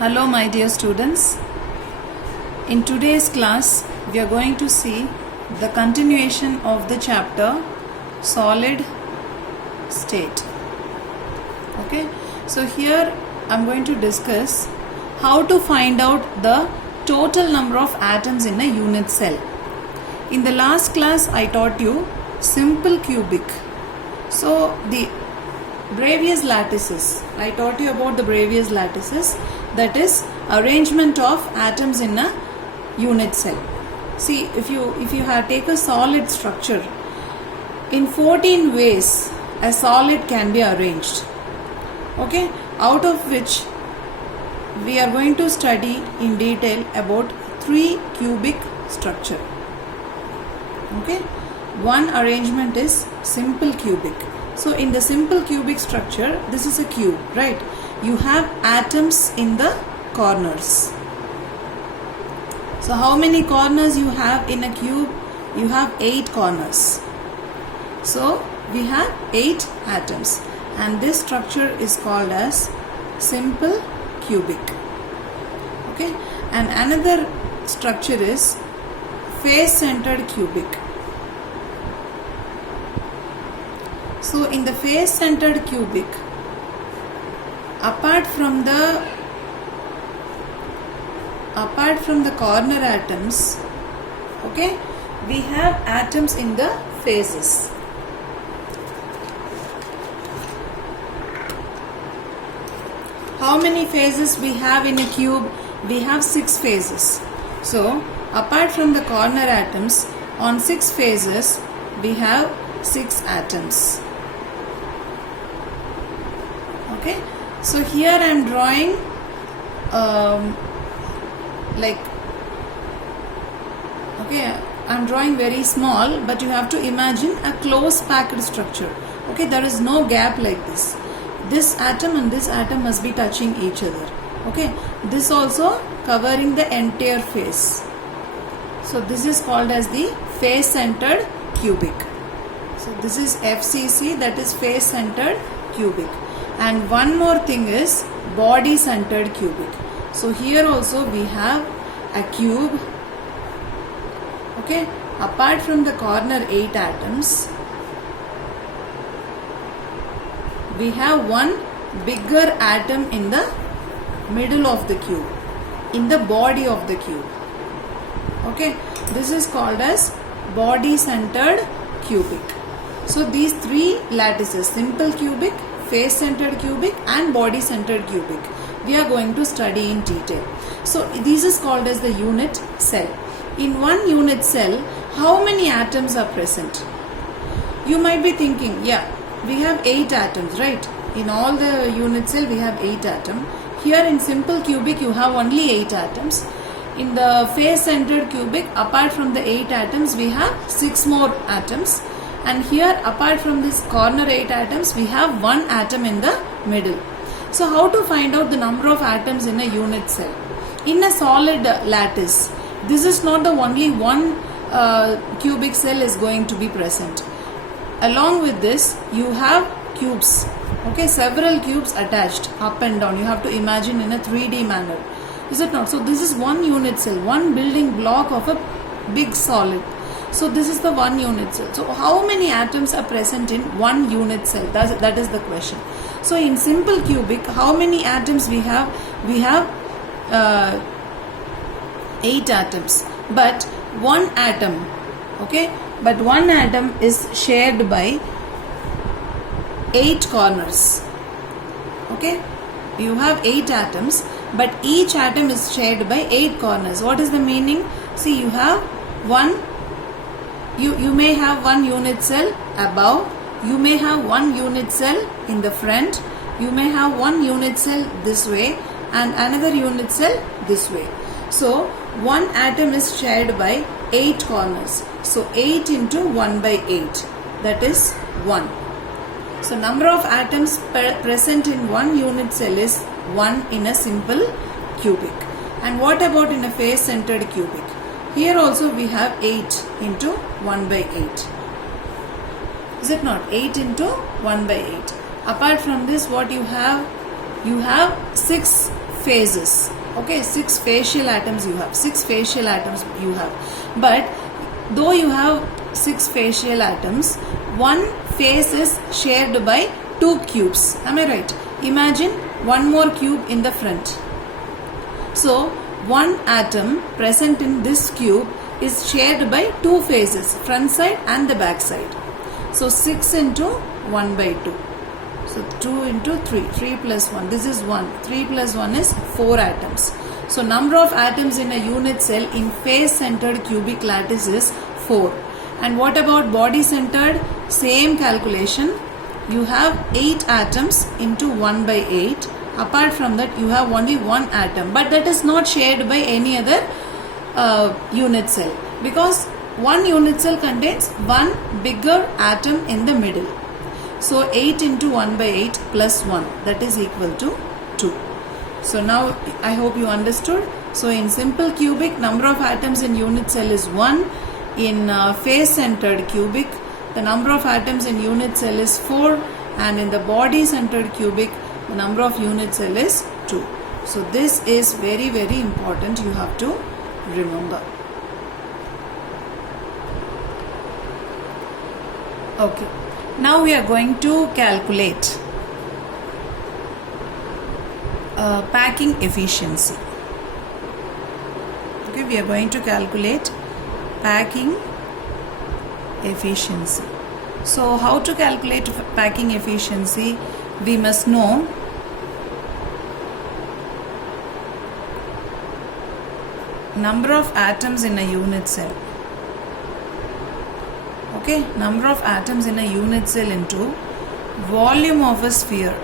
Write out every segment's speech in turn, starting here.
Hello my dear students. In today's class we are going to see the continuation of the chapter solid state. Okay, so here I'm going to discuss how to find out the total number of atoms in a unit cell. In the last class I taught you simple cubic. So the Bravais lattices, I taught you about the Bravais lattices, that is arrangement of atoms in a unit cell. See, if you have take a solid structure, in 14 ways a solid can be arranged. Okay, out of which we are going to study in detail about 3 cubic structure. Okay, one arrangement is simple cubic. So in the simple cubic structure, this is a cube, right? You have atoms in the corners. So how many corners you have in a cube? You have 8 corners. So we have 8 atoms, and this structure is called as simple cubic. Okay, and another structure is face-centered cubic. So in the face-centered cubic, apart from the corner atoms, okay, we have atoms in the faces. How many faces we have in a cube? We have 6 faces. So apart from the corner atoms, on 6 faces we have 6 atoms. Okay, so here I am drawing I am drawing very small, but you have to imagine a close packed structure. Okay, there is no gap like this. This atom and this atom must be touching each other. Okay, this also covering the entire face. So this is called as the face-centered cubic. So this is FCC, that is face-centered cubic. And one more thing is body-centered cubic. So here also we have a cube. Okay, apart from the corner 8 atoms, we have one bigger atom in the middle of the cube, in the body of the cube. Okay, this is called as body-centered cubic. So these 3 lattices, simple cubic, face-centered cubic and body-centered cubic, we are going to study in detail. So this is called as the unit cell. In one unit cell, how many atoms are present? You might be thinking, yeah, we have 8 atoms, right? In all the unit cell we have 8 atoms. Here in simple cubic you have only 8 atoms. In the face-centered cubic, apart from the 8 atoms, we have 6 more atoms. And here, apart from this corner 8 atoms, we have 1 atom in the middle. So how to find out the number of atoms in a unit cell? In a solid lattice, this is not the only one cubic cell is going to be present. Along with this, you have cubes. Okay, several cubes attached up and down. You have to imagine in a 3D manner. Is it not? So this is one unit cell, one building block of a big solid. So this is the one unit cell. So how many atoms are present in one unit cell? That is the question. So in simple cubic, how many atoms we have? We have 8 atoms. But one atom, okay? But one atom is shared by 8 corners. Okay? You have 8 atoms, but each atom is shared by 8 corners. What is the meaning? See, you have one. You may have one unit cell above, you may have one unit cell in the front, you may have one unit cell this way and another unit cell this way. So one atom is shared by 8 corners. So 8 into 1 by 8, that is 1. So number of atoms present in one unit cell is 1 in a simple cubic. And what about in a face-centered cubic? Here also we have 8 into 1 by 8. Is it not? 8 into 1 by 8. Apart from this, what you have? You have 6 phases. Okay, 6 facial atoms you have. 6 facial atoms you have. But though you have 6 facial atoms, one face is shared by 2 cubes. Am I right? Imagine one more cube in the front. So one atom present in this cube is shared by 2 faces, front side and the back side. So 6 into 1 by 2. So 2 into 3. 3 plus 1. This is 1. 3 plus 1 is 4 atoms. So number of atoms in a unit cell in face-centered cubic lattice is 4. And what about body-centered? Same calculation. You have 8 atoms into 1 by 8. Apart from that, you have only 1 atom. But that is not shared by any other unit cell. Because one unit cell contains one bigger atom in the middle. So 8 into 1 by 8 plus 1, that is equal to 2. So now I hope you understood. So in simple cubic, number of atoms in unit cell is 1. In face-centered cubic, the number of atoms in unit cell is 4. And in the body-centered cubic, the number of unit cell is 2. So this is very, very important. You have to remember. Okay. Now we are going to calculate packing efficiency. Okay, we are going to calculate packing efficiency. So how to calculate packing efficiency? We must know number of atoms in a unit cell. Okay, number of atoms in a unit cell into volume of a sphere.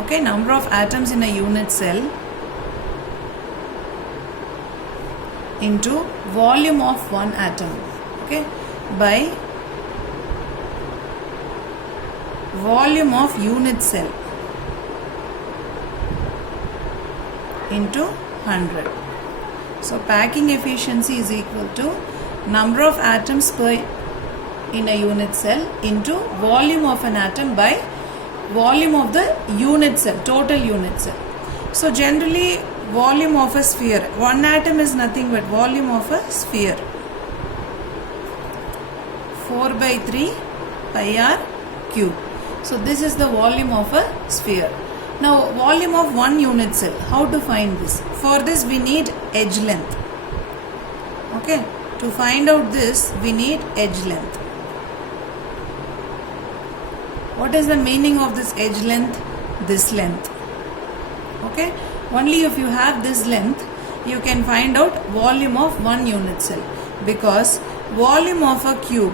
Okay, number of atoms in a unit cell into volume of one atom. Okay, by volume of unit cell into 100. So packing efficiency is equal to number of atoms per in a unit cell into volume of an atom by volume of the unit cell, total unit cell. So generally volume of a sphere, one atom is nothing but volume of a sphere. 4 by 3 pi r cube. So this is the volume of a sphere. Now volume of one unit cell, how to find this? For this we need edge length. Okay, to find out this we need edge length. What is the meaning of this edge length? This length. Okay, only if you have this length you can find out volume of one unit cell, because volume of a cube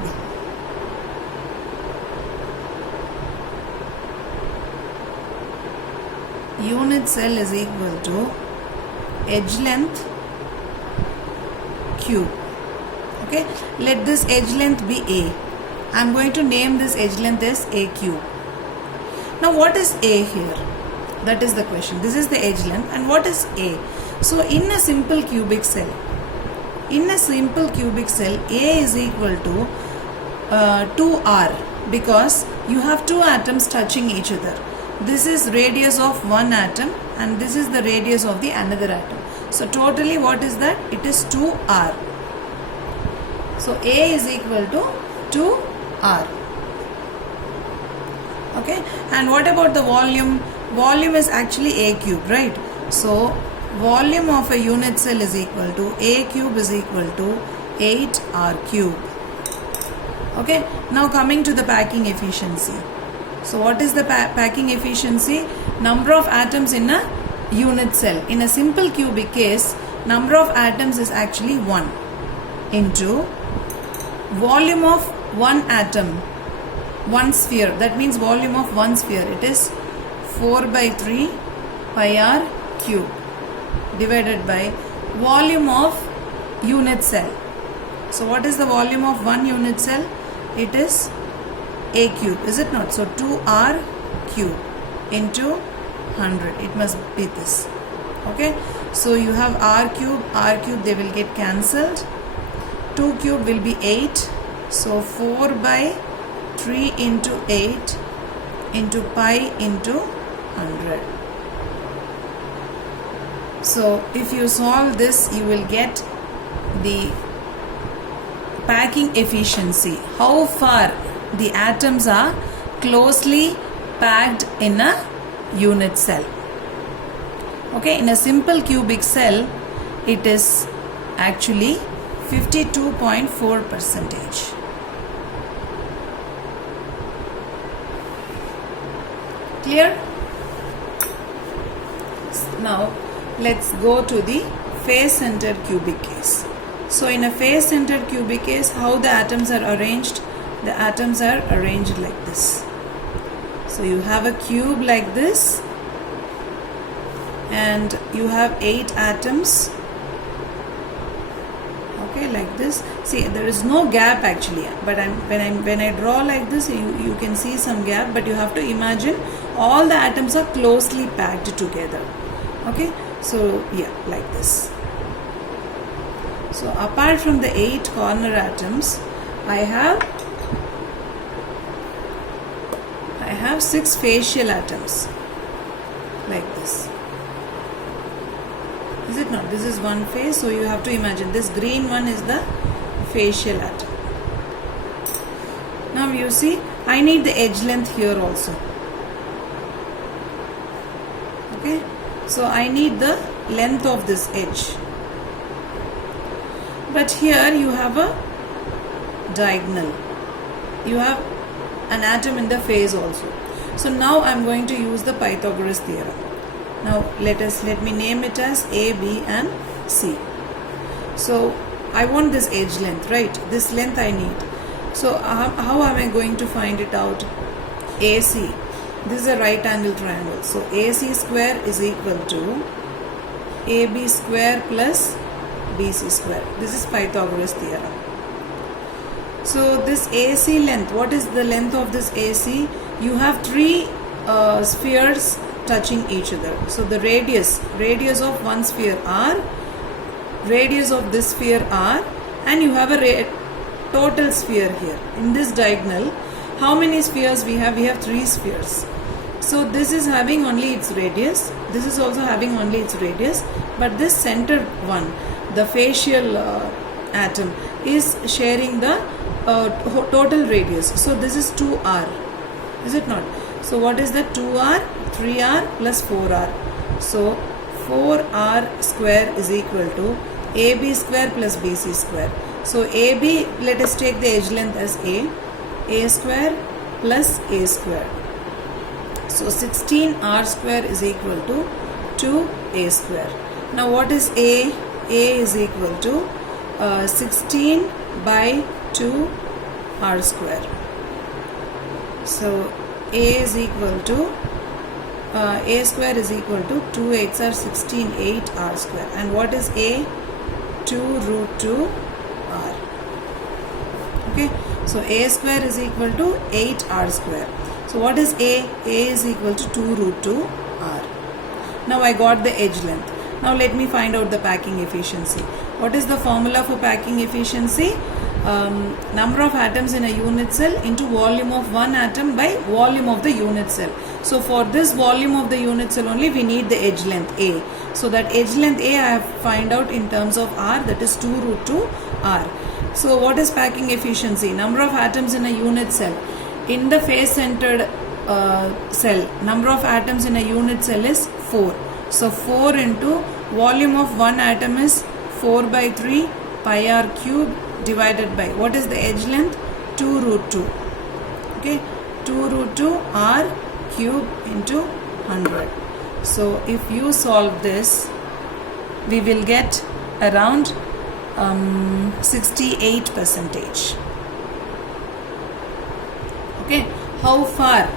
unit cell is equal to edge length cube. Okay, let this edge length be A. I am going to name this edge length as A cube. Now what is A here? That is the question. This is the edge length, and what is A? So in a simple cubic cell, A is equal to 2R, because you have two atoms touching each other. This is radius of one atom and this is the radius of the another atom. So totally what is that? It is 2R. So A is equal to 2R. Okay, and what about the volume? Volume is actually A cube, right? So volume of a unit cell is equal to A cube is equal to 8R cube. Okay, now coming to the packing efficiency. So what is the packing efficiency? Number of atoms in a unit cell. In a simple cubic case, number of atoms is actually 1 into volume of one atom, one sphere. That means volume of one sphere. It is 4 by 3 pi r cube divided by volume of unit cell. So what is the volume of one unit cell? It is A cube, is it not? So 2R cube into 100. It must be this. Okay. So you have R cube, they will get cancelled. 2 cube will be 8. So 4 by 3 into 8 into pi into 100. So if you solve this, you will get the packing efficiency, how far the atoms are closely packed in a unit cell. Okay, in a simple cubic cell, it is actually 52.4%. Clear? Now let's go to the face-centered cubic case. So in a face-centered cubic case, how the atoms are arranged? The atoms are arranged like this. So you have a cube like this, and you have 8 atoms. Okay, like this. See, there is no gap actually, but when I draw like this, you can see some gap, but you have to imagine all the atoms are closely packed together. Okay, so yeah, like this. So apart from the 8 corner atoms, I have 6 facial atoms like this. Is it not? This is one face, so you have to imagine this green one is the facial atom. Now you see, I need the edge length here also. Okay, so I need the length of this edge. But here you have a diagonal. You have an atom in the face also. So now I am going to use the Pythagoras theorem. Now let me name it as A, B and C. So I want this edge length, right? This length I need. So how am I going to find it out? AC. This is a right angle triangle. So AC square is equal to AB square plus BC square. This is Pythagoras theorem. So this AC length, what is the length of this AC? You have 3 spheres touching each other. So the radius of one sphere R, radius of this sphere R, and you have a total sphere here. In this diagonal, how many spheres we have? We have 3 spheres. So this is having only its radius. This is also having only its radius. But this center one, the facial atom, is sharing the total radius. So this is 2R. Is it not? So what is the 2R? 3R plus 4R. So 4R square is equal to AB square plus BC square. So AB, let us take the edge length as A square plus A square. So 16R square is equal to 2A square. Now what is A? A is equal to 16 by 2R square. So A is equal to A square is equal to 2 8s are 16, 8R square. And what is A? 2 root 2 R. Okay, so A square is equal to 8R square. So what is A? A is equal to 2 root 2 R. Now I got the edge length. Now let me find out the packing efficiency. What is the formula for packing efficiency? Number of atoms in a unit cell into volume of one atom by volume of the unit cell. So for this volume of the unit cell only, we need the edge length A. So that edge length A I have find out in terms of R, that is 2 root 2 R. So what is packing efficiency? Number of atoms in a unit cell. In the face-centered cell, number of atoms in a unit cell is 4. So 4 into volume of one atom is 4 by 3 pi r cube divided by, what is the edge length? 2 root 2. Okay, 2 root 2 r cube into 100. So if you solve this, we will get around 68%. Okay, how far?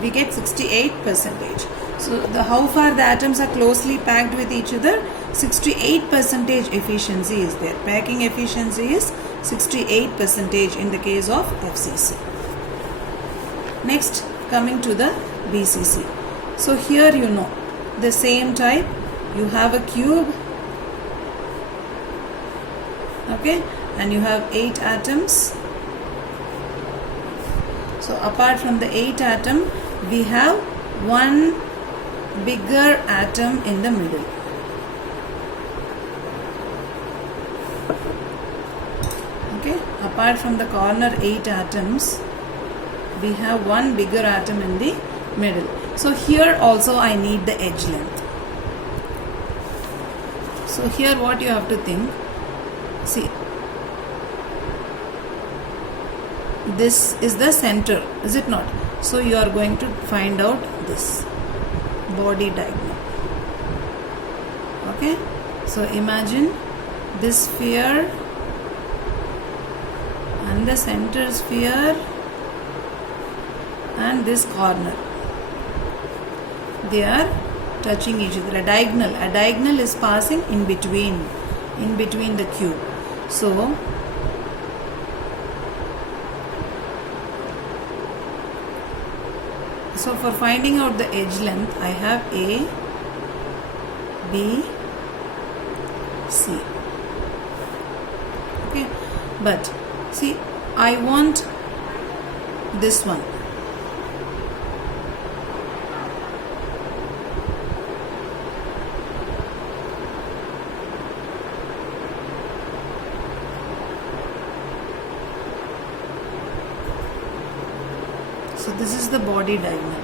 We get 68%. So how far the atoms are closely packed with each other? 68% efficiency is there. Packing efficiency is 68% in the case of FCC. Next, coming to the BCC. So here you know the same type. You have a cube, okay, and you have 8 atoms. So apart from the 8 atom, we have one bigger atom in the middle. Okay, apart from the corner 8 atoms, we have one bigger atom in the middle. So here also I need the edge length. So here what you have to think, see, this is the center, is it not? So you are going to find out this body diagonal. Okay, so imagine this sphere and the center sphere and this corner, they are touching each other. A diagonal is passing in between the cube. So for finding out the edge length, I have A, B, C. Okay, but see, I want this one. So this is the body diagonal.